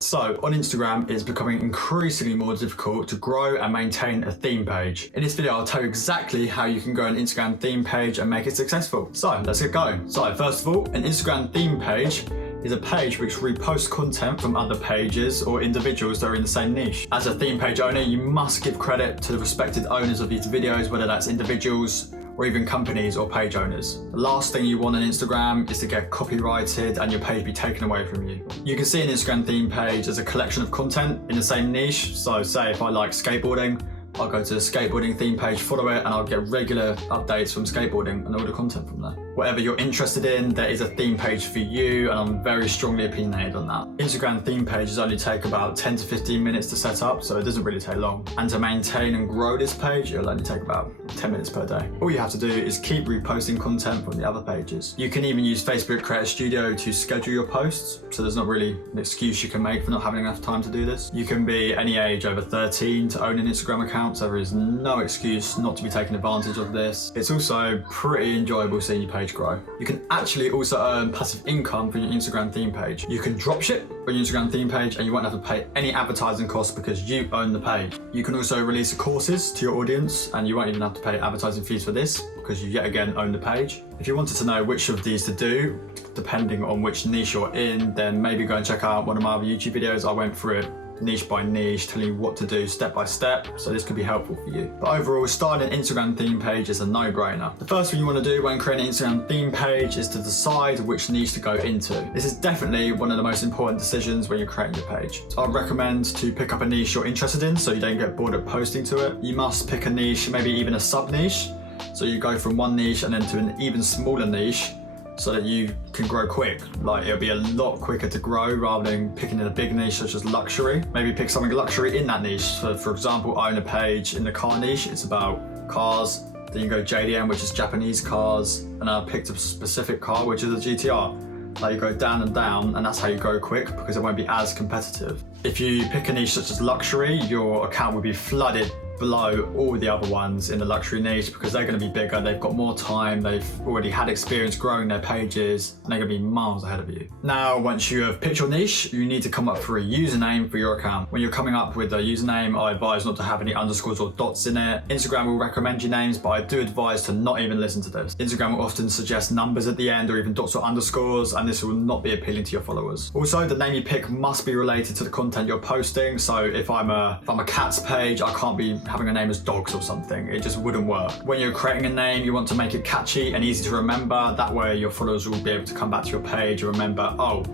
So on Instagram, it's becoming increasingly more difficult to grow and maintain a theme page. In this video, I'll tell you exactly how you can grow an Instagram theme page and make it successful. So let's get going. So first of all, an Instagram theme page is a page which reposts content from other pages or individuals that are in the same niche. As a theme page owner, you must give credit to the respected owners of these videos, whether that's individuals or even companies or page owners. The last thing you want on Instagram is to get copyrighted and your page be taken away from you. You can see an Instagram theme page as a collection of content in the same niche. So say if I like skateboarding, I'll go to the skateboarding theme page, follow it, and I'll get regular updates from skateboarding and all the content from there. Whatever you're interested in, there is a theme page for you, and I'm very strongly opinionated on that. Instagram theme pages only take about 10 to 15 minutes to set up, so it doesn't really take long. And to maintain and grow this page, it'll only take about 10 minutes per day. All you have to do is keep reposting content from the other pages. You can even use Facebook Creator Studio to schedule your posts, so there's not really an excuse you can make for not having enough time to do this. You can be any age over 13 to own an Instagram account, so there is no excuse not to be taking advantage of this. It's also pretty enjoyable seeing your page grow. You can actually also earn passive income from your Instagram theme page. You can dropship on your Instagram theme page and you won't have to pay any advertising costs because you own the page. You can also release courses to your audience and you won't even have to pay advertising fees for this because you yet again own the page. If you wanted to know which of these to do, depending on which niche you're in, then maybe go and check out one of my other YouTube videos. I went through it niche by niche, telling you what to do step by step, so this could be helpful for you. But overall, starting an Instagram theme page is a no-brainer. The first thing you want to do when creating an Instagram theme page is to decide which niche to go into. This is definitely one of the most important decisions when you're creating your page. So I'd recommend to pick up a niche you're interested in so you don't get bored of posting to it. You must pick a niche, maybe even a sub-niche, so you go from one niche and then to an even smaller niche, so that you can grow quick. Like, it'll be a lot quicker to grow rather than picking in a big niche such as luxury. Maybe pick something luxury in that niche. So for example, I own a page in the car niche. It's about cars. Then you go JDM, which is Japanese cars. And I picked a specific car, which is a GTR. Like, you go down and down, and that's how you grow quick because it won't be as competitive. If you pick a niche such as luxury, your account will be flooded below all the other ones in the luxury niche because they're going to be bigger, they've got more time, they've already had experience growing their pages, and they're going to be miles ahead of you. Now, once you have picked your niche, you need to come up with a username for your account. When you're coming up with a username, I advise not to have any underscores or dots in it. Instagram will recommend your names, but I do advise to not even listen to this. Instagram will often suggest numbers at the end or even dots or underscores, and this will not be appealing to your followers. Also, the name you pick must be related to the content you're posting. So if I'm a cats page, I can't be having a name as dogs or something. It just wouldn't work. When you're creating a name, you want to make it catchy and easy to remember. That way your followers will be able to come back to your page and remember, oh,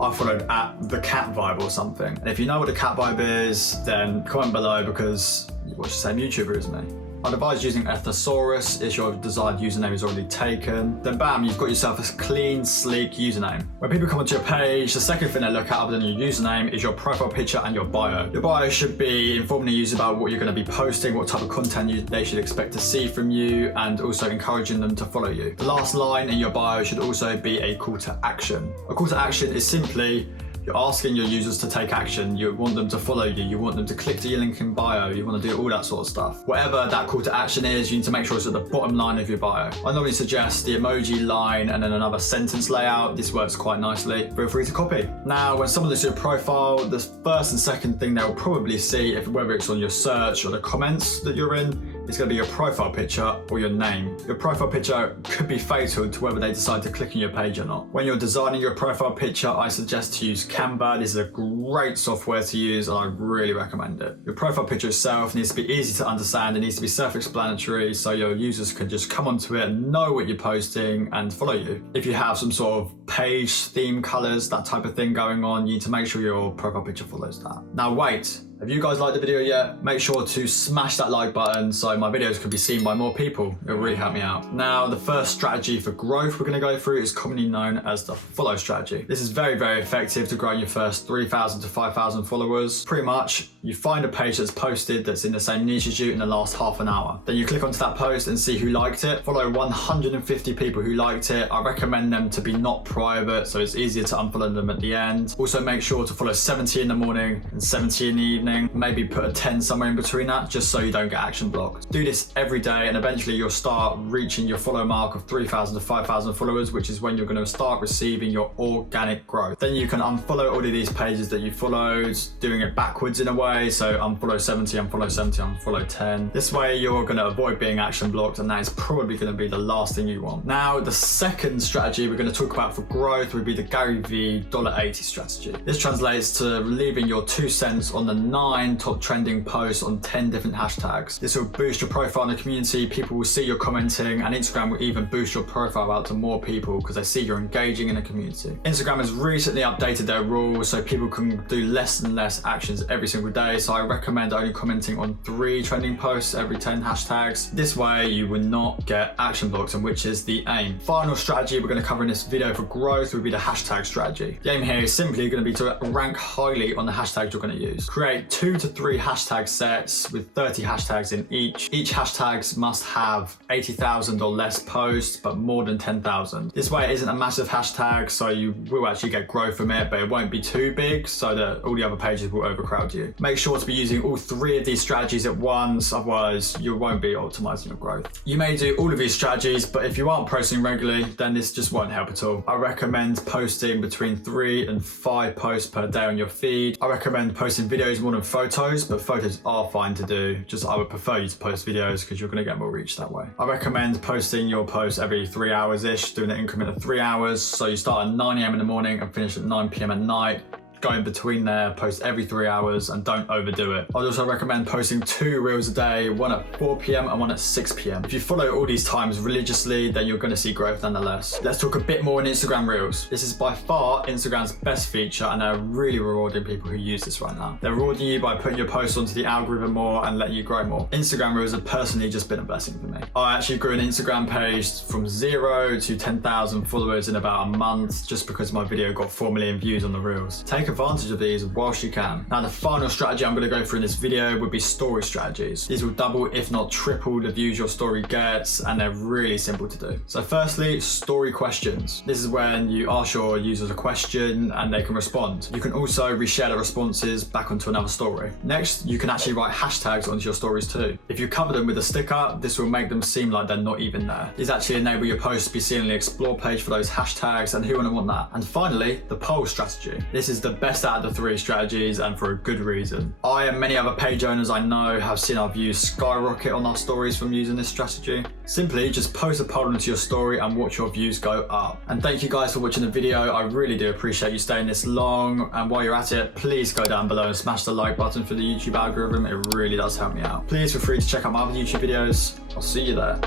I followed at the cat vibe or something. And if you know what the cat vibe is, then comment below because you watch the same YouTuber as me. I'd advise using a thesaurus if your desired username is already taken. Then bam, you've got yourself a clean, sleek username. When people come onto your page, the second thing they look at other than your username is your profile picture and your bio. Your bio should be informing the user about what you're going to be posting, what type of content they should expect to see from you, and also encouraging them to follow you. The last line in your bio should also be a call to action. A call to action is simply you're asking your users to take action. You want them to follow you. You want them to click to your link in bio. You want to do all that sort of stuff. Whatever that call to action is, you need to make sure it's at the bottom line of your bio. I normally suggest the emoji line and then another sentence layout. This works quite nicely. Feel free to copy. Now, when someone looks at your profile, the first and second thing they'll probably see, whether it's on your search or the comments that you're in, it's going to be your profile picture or your name. Your profile picture could be fatal to whether they decide to click on your page or not. When you're designing your profile picture, I suggest to use Canva. This is a great software to use and I really recommend it. Your profile picture itself needs to be easy to understand. It needs to be self-explanatory so your users can just come onto it and know what you're posting and follow you. If you have some sort of page theme colors, that type of thing going on, you need to make sure your profile picture follows that. Now wait. Have you guys liked the video yet? Make sure to smash that like button so my videos can be seen by more people. It'll really help me out. Now, the first strategy for growth we're gonna go through is commonly known as the follow strategy. This is very, very effective to grow your first 3,000 to 5,000 followers. Pretty much, you find a page that's posted that's in the same niche as you in the last half an hour. Then you click onto that post and see who liked it. Follow 150 people who liked it. I recommend them to be not private, so it's easier to unfollow them at the end. Also make sure to follow 70 in the morning and 70 in the evening. morning, maybe put a 10 somewhere in between that, just so you don't get action blocked. Do this every day and eventually you'll start reaching your follow mark of 3,000 to 5,000 followers, which is when you're going to start receiving your organic growth. Then you can unfollow all of these pages that you followed, doing it backwards in a way. So unfollow 70, unfollow 70, unfollow 10. This way you're going to avoid being action blocked, and that is probably going to be the last thing you want. Now, the second strategy we're going to talk about for growth would be the Gary Vee $80 strategy. This translates to leaving your 2 cents on the 9 top trending posts on 10 different hashtags. This will boost your profile in the community. People will see you're commenting, and Instagram will even boost your profile out to more people because they see you're engaging in a community. Instagram has recently updated their rules so people can do less and less actions every single day. So I recommend only commenting on 3 trending posts every 10 hashtags. This way you will not get action blocks, and which is the aim. Final strategy we're going to cover in this video for growth would be the hashtag strategy. The aim here is simply going to be to rank highly on the hashtags you're going to use. Create 2 to 3 hashtag sets with 30 hashtags in each. Each hashtags must have 80,000 or less posts, but more than 10,000. This way it isn't a massive hashtag, so you will actually get growth from it, but it won't be too big so that all the other pages will overcrowd you. Make sure to be using all 3 of these strategies at once, otherwise you won't be optimizing your growth. You may do all of these strategies, but if you aren't posting regularly, then this just won't help at all. I recommend posting between 3 and 5 posts per day on your feed. I recommend posting videos more than photos, but photos are fine to do. Just I would prefer you to post videos because you're going to get more reach that way. I recommend posting your posts every 3 hours-ish, doing an increment of 3 hours. So you start at 9 AM in the morning and finish at 9 PM at night. Go in between there, post every 3 hours, and don't overdo it. I'd also recommend posting 2 reels a day, one at 4 PM and one at 6 PM. If you follow all these times religiously, then you're going to see growth nonetheless. Let's talk a bit more in Instagram Reels. This is by far Instagram's best feature, and they're really rewarding people who use this right now. They're rewarding you by putting your posts onto the algorithm more and letting you grow more. Instagram Reels have personally just been a blessing for me. I actually grew an Instagram page from 0 to 10,000 followers in about a month just because my video got 4 million views on the Reels. Take advantage of these whilst you can. Now, the final strategy I'm going to go through in this video would be story strategies. These will double, if not triple, the views your story gets, and they're really simple to do. So firstly, story questions. This is when you ask your users a question and they can respond. You can also reshare the responses back onto another story. Next, you can actually write hashtags onto your stories too. If you cover them with a sticker, this will make them seem like they're not even there. These actually enable your posts to be seen on the explore page for those hashtags, and who wouldn't want that? And finally, the poll strategy. This is the best out of the 3 strategies, and for a good reason. I and many other page owners I know have seen our views skyrocket on our stories from using this strategy. Simply just post a poll into your story and watch your views go up. And thank you guys for watching the video. I really do appreciate you staying this long, and while you're at it, please go down below and smash the like button for the YouTube algorithm. It really does help me out. Please feel free to check out my other YouTube videos. I'll see you there.